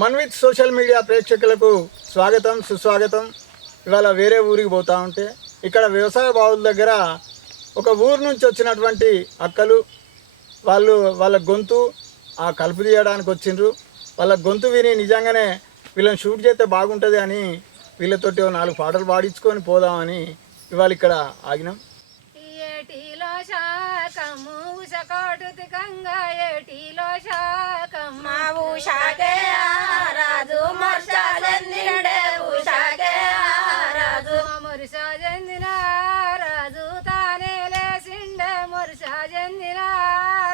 Manvith social media ప్రేక్షకులకు స్వాగతం సుస్వాగతం. ఇవాళ వేరే ఊరికి పోతా ఉంటే ఇక్కడ వ్యవసాయ బావుల దగ్గర ఒక ఊరు నుంచి వచ్చినటువంటి అక్కలు వాళ్ళ గొంతు ఆ కలుపు తీయడానికి వచ్చిండ్రు. వాళ్ళ గొంతు విని నిజంగానే వీళ్ళని షూట్ చేస్తే బాగుంటుంది అని వీళ్ళతోటి 4 పాటలు పాడించుకొని పోదామని ఇవాళ ఇక్కడ ఆగినాం. ఏటిలో శాకము ఉషకోటుతి కంగా ఏటిలో శాకమ్మ ఉషాకే రాజు మర్షా చెందినడే ఉషాకే రాజు మురుషా చెందిన రాజు తానే లేసిండే మురుషా చెందిన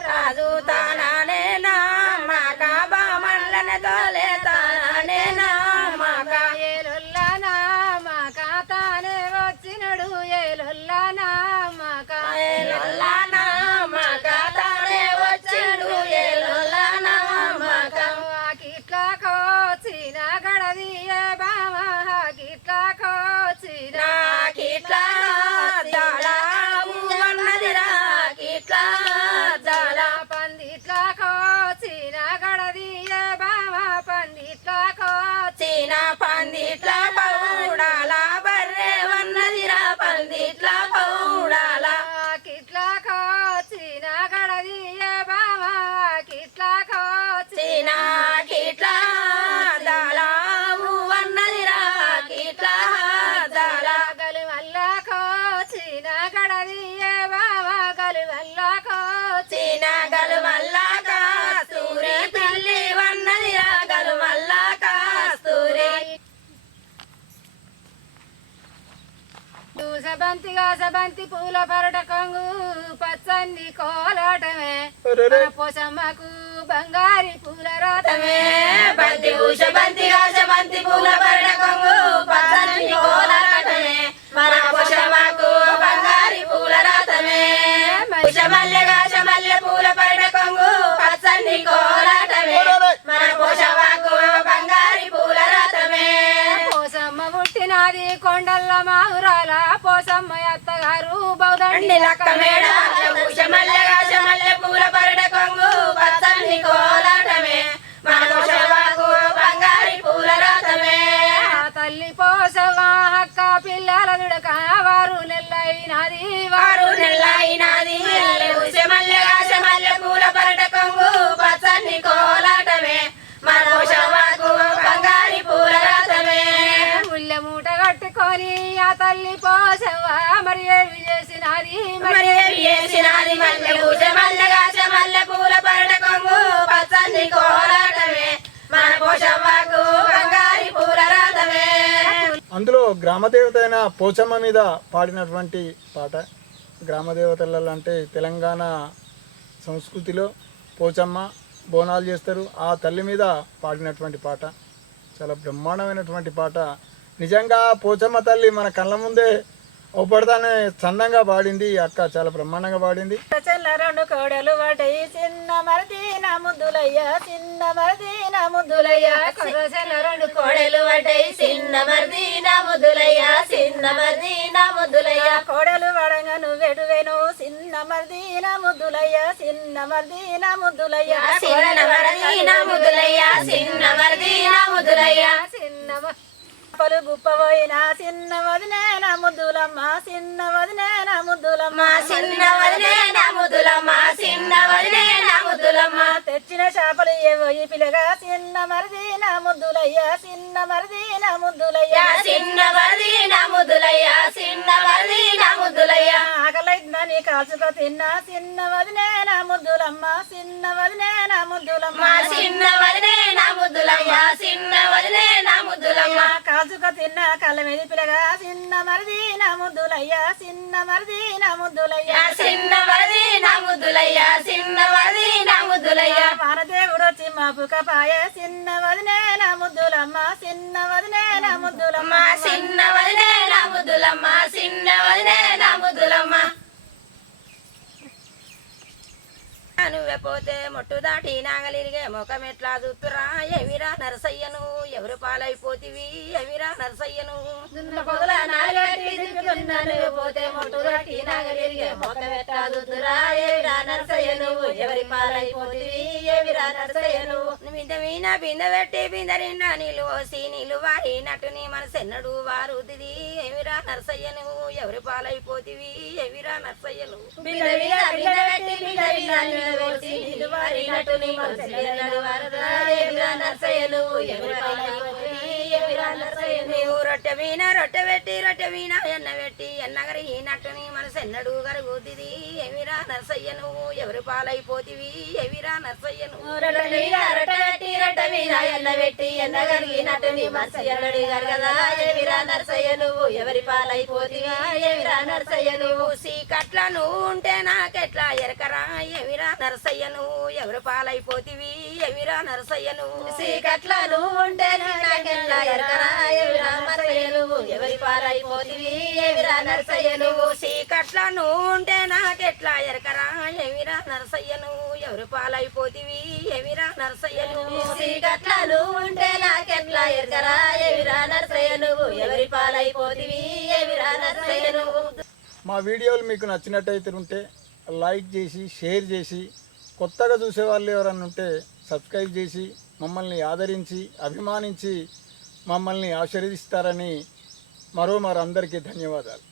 రాజు తానే నా మాక బామల్లన తోలే తానే నా మాక ఏలుల్లా నా మాక తానే వచ్చినడు ఏలుల్లా నా మాక ఏలుల్లా నా మాక తానే వచ్చిండు ఏలుల్లా నా మాక కిట్లా కోచిన గడదియే బామ కిట్లా కోచిన కిట్లా దాలా ఉన్నదిరా కిట్లా దాలా పందిట్లా కోచిన గడదియే బామ పందిట్లా కోచిన పందిట్ల పౌడాల బర్రె వన్నదిరా పందిట్ల పౌడాల కిట్లా కోచిన గడదియే బామ కిట్లా కోచిన కిట్ల దాలా వన్నదిరా కిట్ల దాలా గలువల్ల కోచిన గడదియే బామ గలువల్ల కోచిన గలుమల్ల కాస్తూరి పిల్లి వన్నదిరా గలుమల్ల కాస్తూరి సబంతి పూల పరట కొంగు పచ్చని కోలాటమే అరెరే. పోసమ్మకు బంగారి పూల రాతమే బంతి భూష బంతి గాజ బంతి పూల పరడ కొంగు పచ్చని కోలాటమే మన పుషమాకు బంగారి పూల రాతమే పుష మల్లె గాజ మల్లె పూల పరడ కొంగు పచ్చని కోలాటమే మన పుషమాకు బంగారి పూల రాతమే పోసమ్మ పుట్టినది కొండల్ల మావురాల పోసమ్మ అత్తగారు బౌదండి లక్క మేడ పుష మల్లె గాజ మల్లె పూల పరడ కొంగు పచ్చని కోలాటమే మన పుషమాకు బంగారి పూల రాతమే ఆ తల్లి పోసవ అక్క పిల్లల దుడక వారు నెల్లైనది వారు నెల్లైనాది పుష మల్లె గాజ మల్లె పూల పరడ కొంగు పచ్చని కోలాటమే మన పుషమాకు బంగారి పూల రాతమే ముల్లె మూట కట్టుకొని ఆ తల్లి పోసవ మరి ఏమి చేసినది మరి ఏమి చేసినాది మల్లె పూజ మల్లె గాజ మల్లె పూల పరడ కొంగు పచ్చని కోలాటమే మన పుషమాకు బంగారి పూల రాతమే అందులో గ్రామదేవత అయిన పోచమ్మ మీద పాడినటువంటి పాట. గ్రామదేవతలలో అంటే తెలంగాణ సంస్కృతిలో పోచమ్మ బోనాలు చేస్తారు. ఆ తల్లి మీద పాడినటువంటి పాట చాలా బ్రహ్మాండమైనటువంటి పాట. నిజంగా పోచమ్మ తల్లి మన కళ్ళ ముందే ఒప్పడతానే చందంగా పాడింది. ఈ అక్క చాలా బ్రహ్మాండంగా పాడింది. చెల్ల 2 కోడలు వాటయి చిన్న మరదీన ముద్దులయ్య చిన్న మరదీన ముద్దులయ్య కొరసెల 2 కోడలు వాటయి చిన్న మరదీన ముద్దులయ్య చిన్న మరదీన ముద్దులయ్య కోడలు వడంగా నువ్వెటువేను చిన్న మరదీన ముద్దులయ్య చిన్న మరదీన ముద్దులయ్య చిన్న మరదీన ముద్దులయ్య చిన్న మరదీన ముద్దులయ్య చిన్న పలు గుప్పబోయిన చిన్న వదినేన ముద్దులమ్మ చిన్న వదినేన ముద్దులమ్మ చిన్న వదినేన ముద్దులమ్మ చిన్న వదినేన ముద్దులమ్మ తెచ్చిన చేపలు ఏవో ఈ పిల్లగా చిన్న మరదీన ముద్దులయ్య చిన్న మరదీన ముద్దులయ్య చిన్న మరదీన ముద్దులయ్య చిన్న మరదీన ముద్దులయ్య ఆకలైందని కాచుక తిన్న చిన్న వదినేన ముద్దులమ్మ చిన్న వదినేన ముద్దులమ్మ చిన్న వదినేన ముద్దులమ్మ చిన్న వదినేన ముద్దులమ్మ కాచుక తిన్న కళ్ళ మీద పిల్లగా చిన్న మరదీన ముద్దులయ్య చిన్న మరదీన ముద్దులయ్య చిన్న మరదీన ముద్దులయ్య చిన్న మరదీన ముద్దులయ్య పారదేవుడు వచ్చి మాపు కపాయ చిన్న వదినేన ముద్దులమ్మ చిన్న వదినేన ముద్దులమ్మ చిన్న వదినేన ముద్దులమ్మ చిన్న వదినేన ముద్దులమ్మ నువ్వే పోతే మొట్టు దాటి నాగలిరిగే ముఖమెట్లా చూతురా ఎవిరా నరసయ్యను ఎవరు పాలైపోతివి ఎవిరా నరసయ్యను పొగల నాగలి పోతే మొట్టు దాటి నాగలిరిగే ముఖమెట్లా చూతురా ఎవిరా నరసయ్యను ఎవరి పాలైపోతివి ఎవిరా నరసయ్యను బిందె మీన బిందె పెట్టి బిందె నిండా నీళ్ళు పోసి నీళ్ళు వారినట్టు నీ మనసెన్నడు వారుతిది ఏమిరా నరసయ్య నువ్వు ఎవరి పాలైపోతివి ఏమిరా నరసయ్య నువ్వు బిందె మీద బిందె పెట్టి బిందె మీద నీళ్ళు పోసి నీళ్ళు వారినట్టు నీ మనసెన్నడు వారురా ఏమిరా నరసయ్య నువ్వు ఎవరి పాలైపోతివి ఏమిరా నరసయ్య నువ్వు రొట్టె మీన రొట్టె పెట్టి రొట్టె మీన ఎన్న పెట్టి ఎన్నగరిగినట్టు నీ మనసెన్నడు గరుగుతిది ఏమిరా నరసయ్య నువ్వు ఎవరి పాలైపోతివి ఏమిరా నరసయ్య నువ్వు రొట్టె మీద రొట్టె పెట్టి రొట్టె మీద ఎన్న పెట్టి ఎన్నగరిగినట్టు నీ మనసెన్నడు గరగదా ఏమిరా నరసయ్య నువ్వు ఎవరి పాలైపోతివి ఏమిరా నరసయ్య నువ్వు సీకట్ల నువ్వు ఉంటే నాకెట్లా ఎరకరా ఏమిరా నరసయ్య నువ్వు ఎవరి పాలైపోతివి ఏమిరా నరసయ్య నువ్వు సీకట్ల నువ్వు ఉంటే నాకెట్లా ఎరకరా ఏమిరా నరసయ్య నువ్వు ఎవరి పాలైపోతివి ఏమిరా నరసయ్య నువ్వు సీకట్ల నువ్వు ఉంటే నాకెట్లా ఎరకరా ఏమిరా నరసయ్య నువ్వు ఎవరి పాలైపోతివి ఏమిరా నరసయ్య నువ్వు సీకట్ల నువ్వు ఉంటే నాకెట్లా ఎరకరా ఏమిరా నరసయ్య నువ్వు ఎవరి పాలైపోతివి ఏమిరా నరసయ్య నువ్వు మా వీడియోలు మీకు నచ్చినట్టయితే ఉంటే లైక్ చేసి షేర్ చేసి కొత్తగా చూసే వాళ్ళు ఎవరన్నా ఉంటే సబ్స్క్రైబ్ చేసి మమ్మల్ని ఆదరించి అభిమానించి మమ్మల్ని ఆశీర్వదిస్తారని మరో అందరికీ ధన్యవాదాలు.